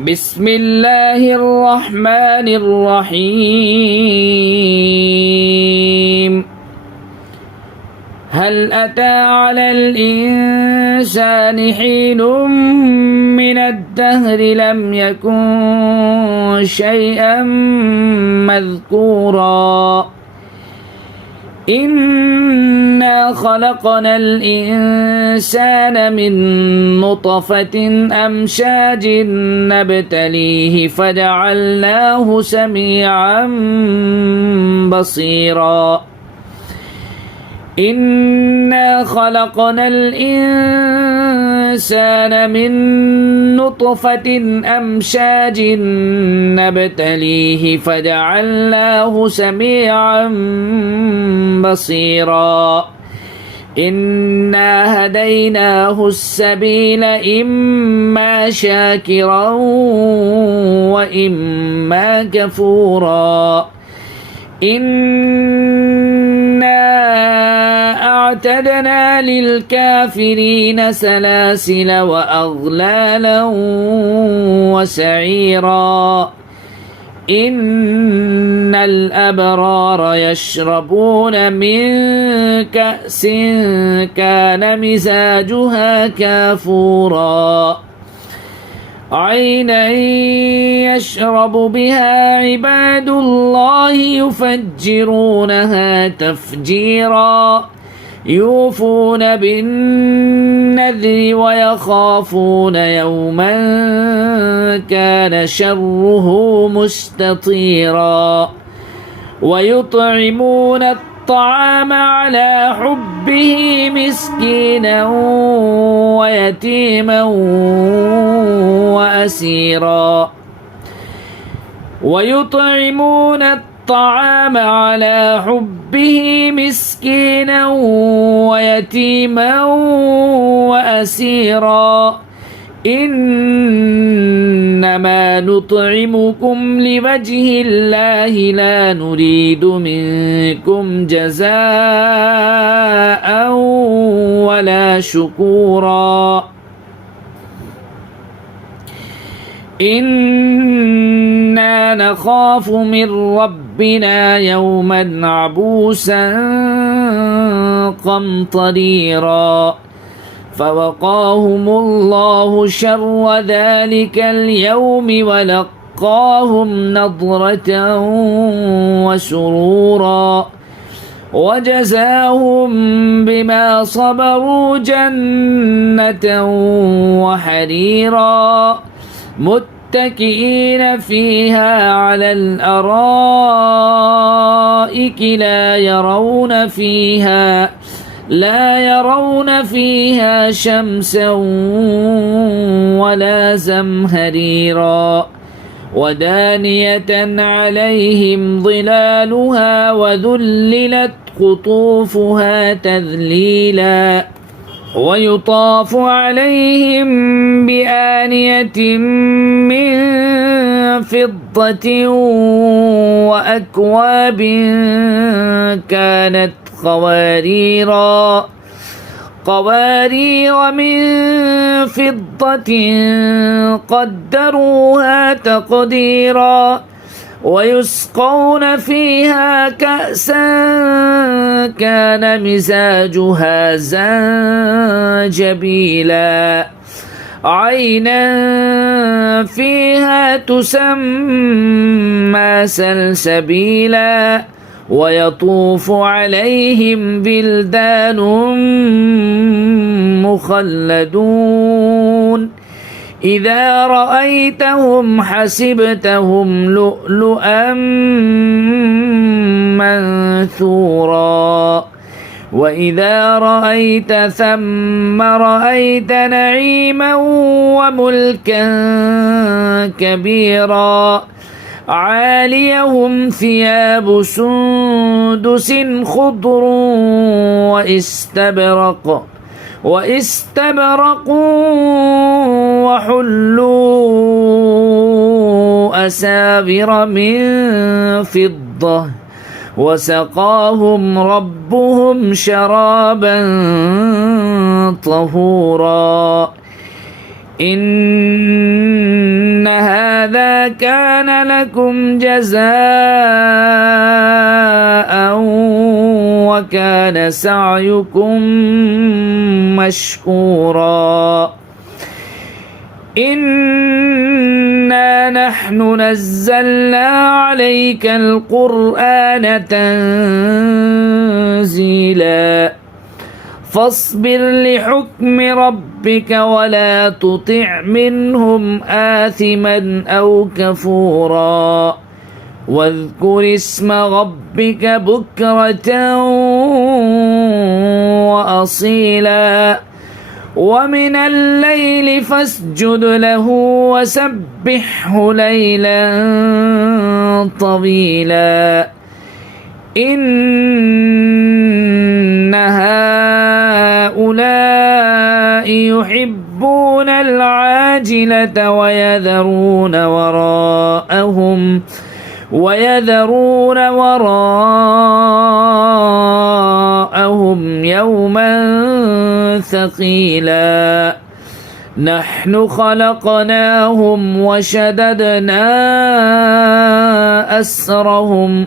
بسم الله الرحمن الرحيم. هل أتى على الإنسان حين من الدهر لم يكن شيئا مذكورا إنا خلقنا الإنسان من نطفة أمشاج نبتليه فجعلناه سميعا بصيرا إنا خلقنا الإنسان من نطفة أمشاج نبتليه فجعلناه سميعا بصيرا إنا هديناه السبيل إما شاكرا وإما كفورا إنا أعتدنا للكافرين سلاسل وأغلالا وسعيرا إن الأبرار يشربون من كأس كان مزاجها كافورا عينا يشرب بها عباد الله يفجرونها تفجيرا يوفون بالنذر ويخافون يوما كان شره مستطيرا ويطعمون الطعام على حبه مسكينا ويتيما وأسيرا ويطعمون الطعام على حبه مسكينا ويتيما وأسيرا إنما نطعمكم لوجه الله لا نريد منكم جزاء ولا شكورا إنا نخاف من ربنا يوما عبوسا قمطريرا فوقاهم الله شر ذلك اليوم ولقاهم نضرة وسرورا وجزاهم بما صبروا جنة وحريرا متكئين فيها على الأرائك لا يرون فيها شمسا ولا زمهريرا ودانية عليهم ظلالها وذللت قطوفها تذليلا ويطاف عليهم بآنية من فضة وأكواب كانت قوارير من فضة قدروها تقديرا ويسقون فيها كأسا كان مزاجها زنجبيلا عينا فيها تسمى سلسبيلا ويطوف عليهم بلدان مخلدون إذا رأيتهم حسبتهم لؤلؤا منثورا وإذا رأيت ثم رأيت نعيما وملكا كبيرا عاليهم ثياب سندس خضر واستبرقوا وحلوا أساور من فضة وسقاهم ربهم شرابا طهورا إن هذا كان لكم جزاء وكان سعيكم مشكورا إنا نحن نزلنا عليك القرآن تنزيلا فاصبر لحكم ربك ولا تطع منهم آثما أو كفورا واذكر اسم ربك بكرة وأصيلا ومن الليل فاسجد له وسبحه ليلا طويلا إن هؤلاء يحبون العاجلة ويذرون وراءهم يوما ثقيلا نحن خلقناهم وشددنا أسرهم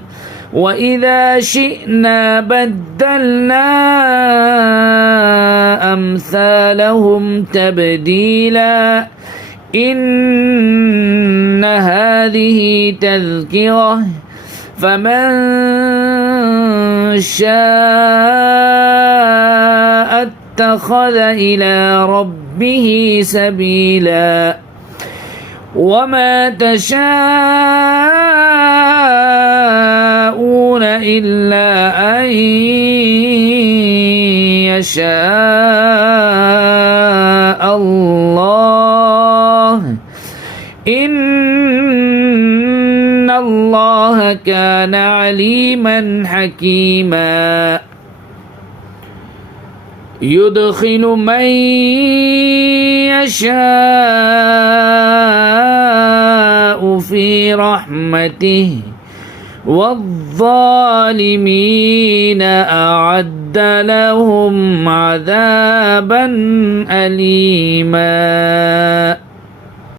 وإذا شئنا بدلنا أمثالهم تبديلا إن هذه تذكرة فمن شاء اتخذ إلى ربه سبيلا وما تشاءون إلا أن يشاء الله إن الله كان عليما حكيما يدخل من يشاء في رحمته والظالمين أعد لهم عذابا أليما